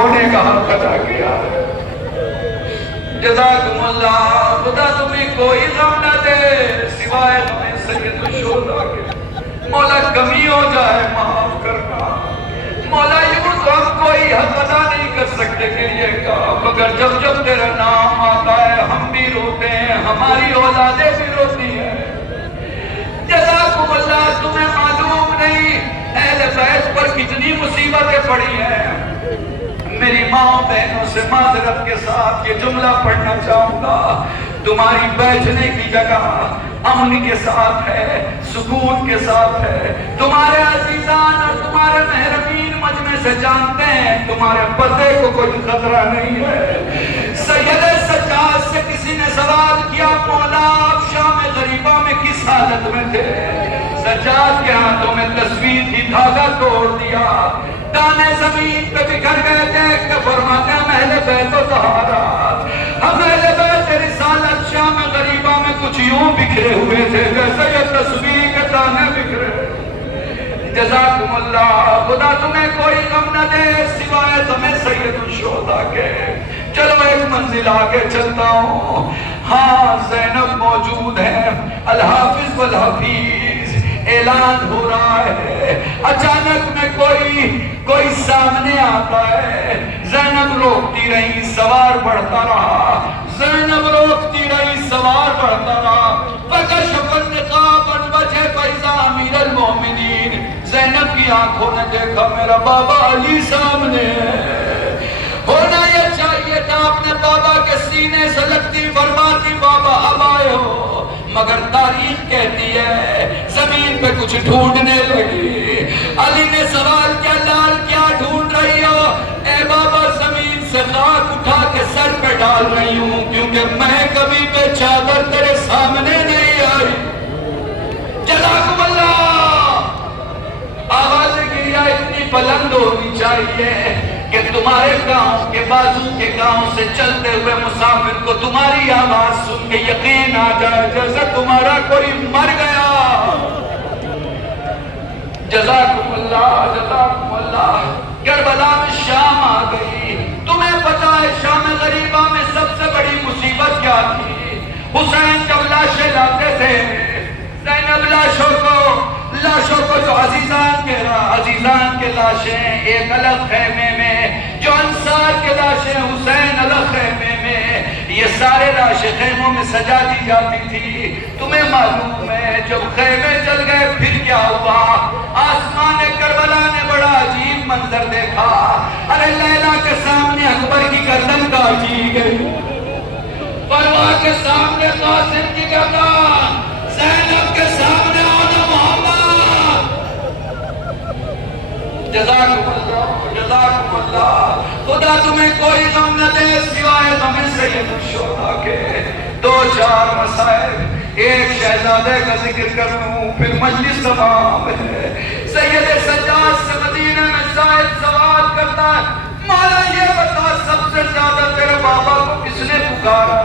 رونے کا حق ادا کیا ہے۔ جزاکم اللہ، خدا تمہیں کوئی غم نہ دے سوائے تمہیں سید الشہداء کے۔ مولا کمی ہو جائے معاف کرنا، مولا یوں تو ہم کوئی حق ادا نہیں کر سکتے کہ یہ کام، مگر جب جب تیرا نام آتا ہے ہم بھی روتے ہیں، ہماری اولادیں بھی روتی ہیں۔ جزاکم اللہ، تمہیں معلوم نہیں اہل بیت پر کتنی مصیبتیں پڑی ہیں۔ میری ماں بہنوں سے معذرت کے ساتھ یہ جملہ پڑھنا چاہوں گا، تمہاری بیٹھنے کی جگہ امن کے ساتھ ہے، سکون کے ساتھ ہے۔ تمہارے عزیزان اور تمہارے محرمین مجمع سے جانتے ہیں تمہارے پردے کو کوئی خطرہ نہیں ہے۔ سید سجاد سے کسی نے سوال کیا، مولا آپ شام غریبہ میں کس حالت میں تھے؟ سجاد کے ہاتھوں میں تصویر تھی، دھاگا توڑ دیا، دانے زمین پہ بکھر گئے تھے کہ فرماتے ہیں اہل بیت و طہارت، ہم اہل بیت رسالت شام غریبہ میں کچھ یوں بکھرے ہوئے تھے جیسے یہ تصویر کے دانے بکھرے۔ جزاکم اللہ، خدا تمہیں کوئی غم نہ دے سوائے تمہیں سید الشہداء کے۔ چلو ایک منزل آگے چلتا ہوں۔ ہاں زینب موجود ہے، الحافظ والحفیظ اعلان ہو رہا ہے۔ اچانک میں کوئی سامنے آتا ہے، زینب روکتی رہی، سوار بڑھتا رہا، زینب روکتی رہی، سوار بڑھتا رہا۔ فکشف النقاب عن وجہ فاذا امیر المومنین، زینب کی آنکھوں نے دیکھا میرا بابا علی سامنے ہے۔ ہونا یہ چاہیے تھا اپنے بابا کے سینے سے لگتی، فرماتی بابا اب آئے ہو، مگر تاریخ کہتی ہے زمین پہ کچھ ڈھونڈنے لگی۔ علی نے سوال کیا، لال کیا ڈھونڈ رہی ہو؟ اے بابا زمین سے خاک اٹھا کے سر پہ ڈال رہی ہوں، کیونکہ میں کبھی بے چادر تیرے سامنے نہیں آئی۔ جزاکم اللہ، آواز گریا اتنی بلند ہونی چاہیے کہ تمہارے گاؤں کے بازو کے گاؤں سے چلتے ہوئے مسافر کو تمہاری آواز سن کے یقین آ جائے جیسے تمہارا کوئی مر گیا۔ جزاکم اللہ، جزاکم اللہ۔ کربلا میں شام آ گئی، تمہیں پتا ہے شام غریبہ میں سب سے بڑی مصیبت کیا تھی؟ حسین جب لاشیں لاتے تھے، زینب لاشوں کو جو عزیزان کے لاشیں ایک الگ خیمے میں، جو انصار کے لاشیں حسین الگ خیمے میں، یہ سارے لاشیں خیموں میں سجا دی جاتی تھی۔ تمہیں معلوم ہے جب خیمے جل گئے پھر کیا ہوا؟ آسمان کربلا نے بڑا عجیب منظر دیکھا۔ ارے لیلا کے سامنے اکبر کی گردن کاٹ دی گئی، پروا کے سامنے قاسم کی گردن، زینب کے سامنے جزاکم اللہ، جزاکم اللہ۔ خدا تمہیں کوئی غم نہ دے سوائے غم سید الشہداء کے۔ دو چار مسائل، ایک شہزادے کا ذکر کر لوں پھر مجلس تمام ہے۔ سید سجاد سے مدینہ میں زائد سوال کرتا ہے، مولا یہ بتا سب سے زیادہ تیرے بابا کو کس نے پکارا؟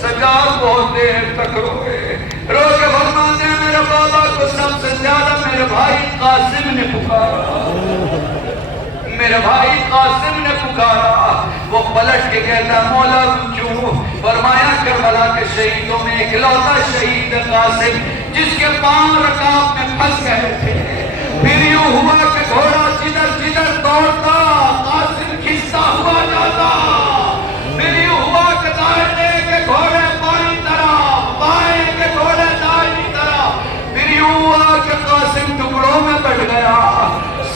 سجاد بہت دیر تک روئے، رو کے فرماتے ہیں میرے بابا کو سب سے زیادہ میرے بھائی قاسم نے پکارا، میرے بھائی قاسم نے پکارا۔ وہ پلٹ کے کہتا مولا کیوں؟ فرمایا کربلا کے شہیدوں میں اکلوتا شہید قاسم جس کے پاؤں رکاب میں پھنس گئے تھے، پھر یوں ہوا کہ گھوڑا جدھر جدھر دوڑتا قاسم کھستا ہوا جاتا، پھر یوں ہوا کہ دائیں کے گھوڑے بائیں طرف، بائیں کے گھوڑے دائیں طرف، پھر یوں ہوا کہ قاسم ٹکڑوں میں بٹ گیا۔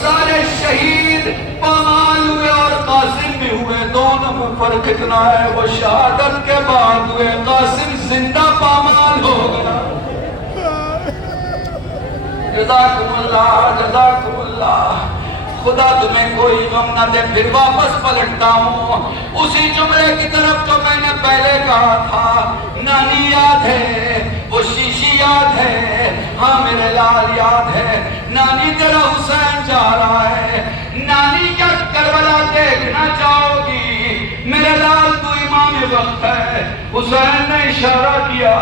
سارے شہید پامال ہوئے اور قاسم بھی ہوئے، دونوں میں فرق اتنا ہے وہ شہادت کے بعد ہوئے، قاسم زندہ پامال ہو گیا۔ جزاکم اللہ، جزاکم اللہ۔ خدا تمہیں کوئی غم نہ دے۔ پھر واپس پلٹتا ہوں اسی جملے کی طرف جو میں نے پہلے کہا تھا، نانی یاد ہے، وہ شیشی یاد ہے، ہاں میرے لال یاد ہے، نانی تیرا حسین جا رہا ہے، نانی کیا کربلا دیکھنا چاہو گی؟ میرے لال تو امام وقت ہے۔ حسین نے اشارہ کیا،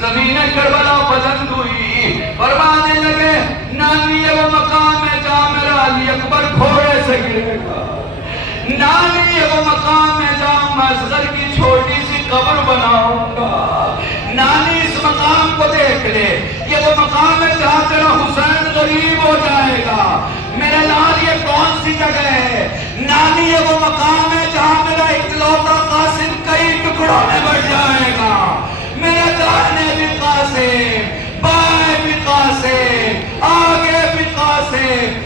زمین کربلا بلند ہوئی، فرمانے لگے نانی یہ وہ مقام ہے جہاں میرا علی اکبر گھوڑے سے گرے گا، نانی یہ وہ مقام ہے جہاں میں اصغر کی چھوٹی سی قبر بناؤں گا. نانی اس مقام کو دیکھ لے, یہ وہ مقام ہے جہاں تیرا حسین غریب ہو جائے گا. میرے لال یہ کون سی جگہ ہے؟ نانی یہ وہ مقام ہے جہاں میرا اکلوتا قاسم کئی ٹکڑوں میں بڑھ جائے گا. میرے داہنے بھی قاسم, بائیں بھی قاسم, آگے بھی قاسم,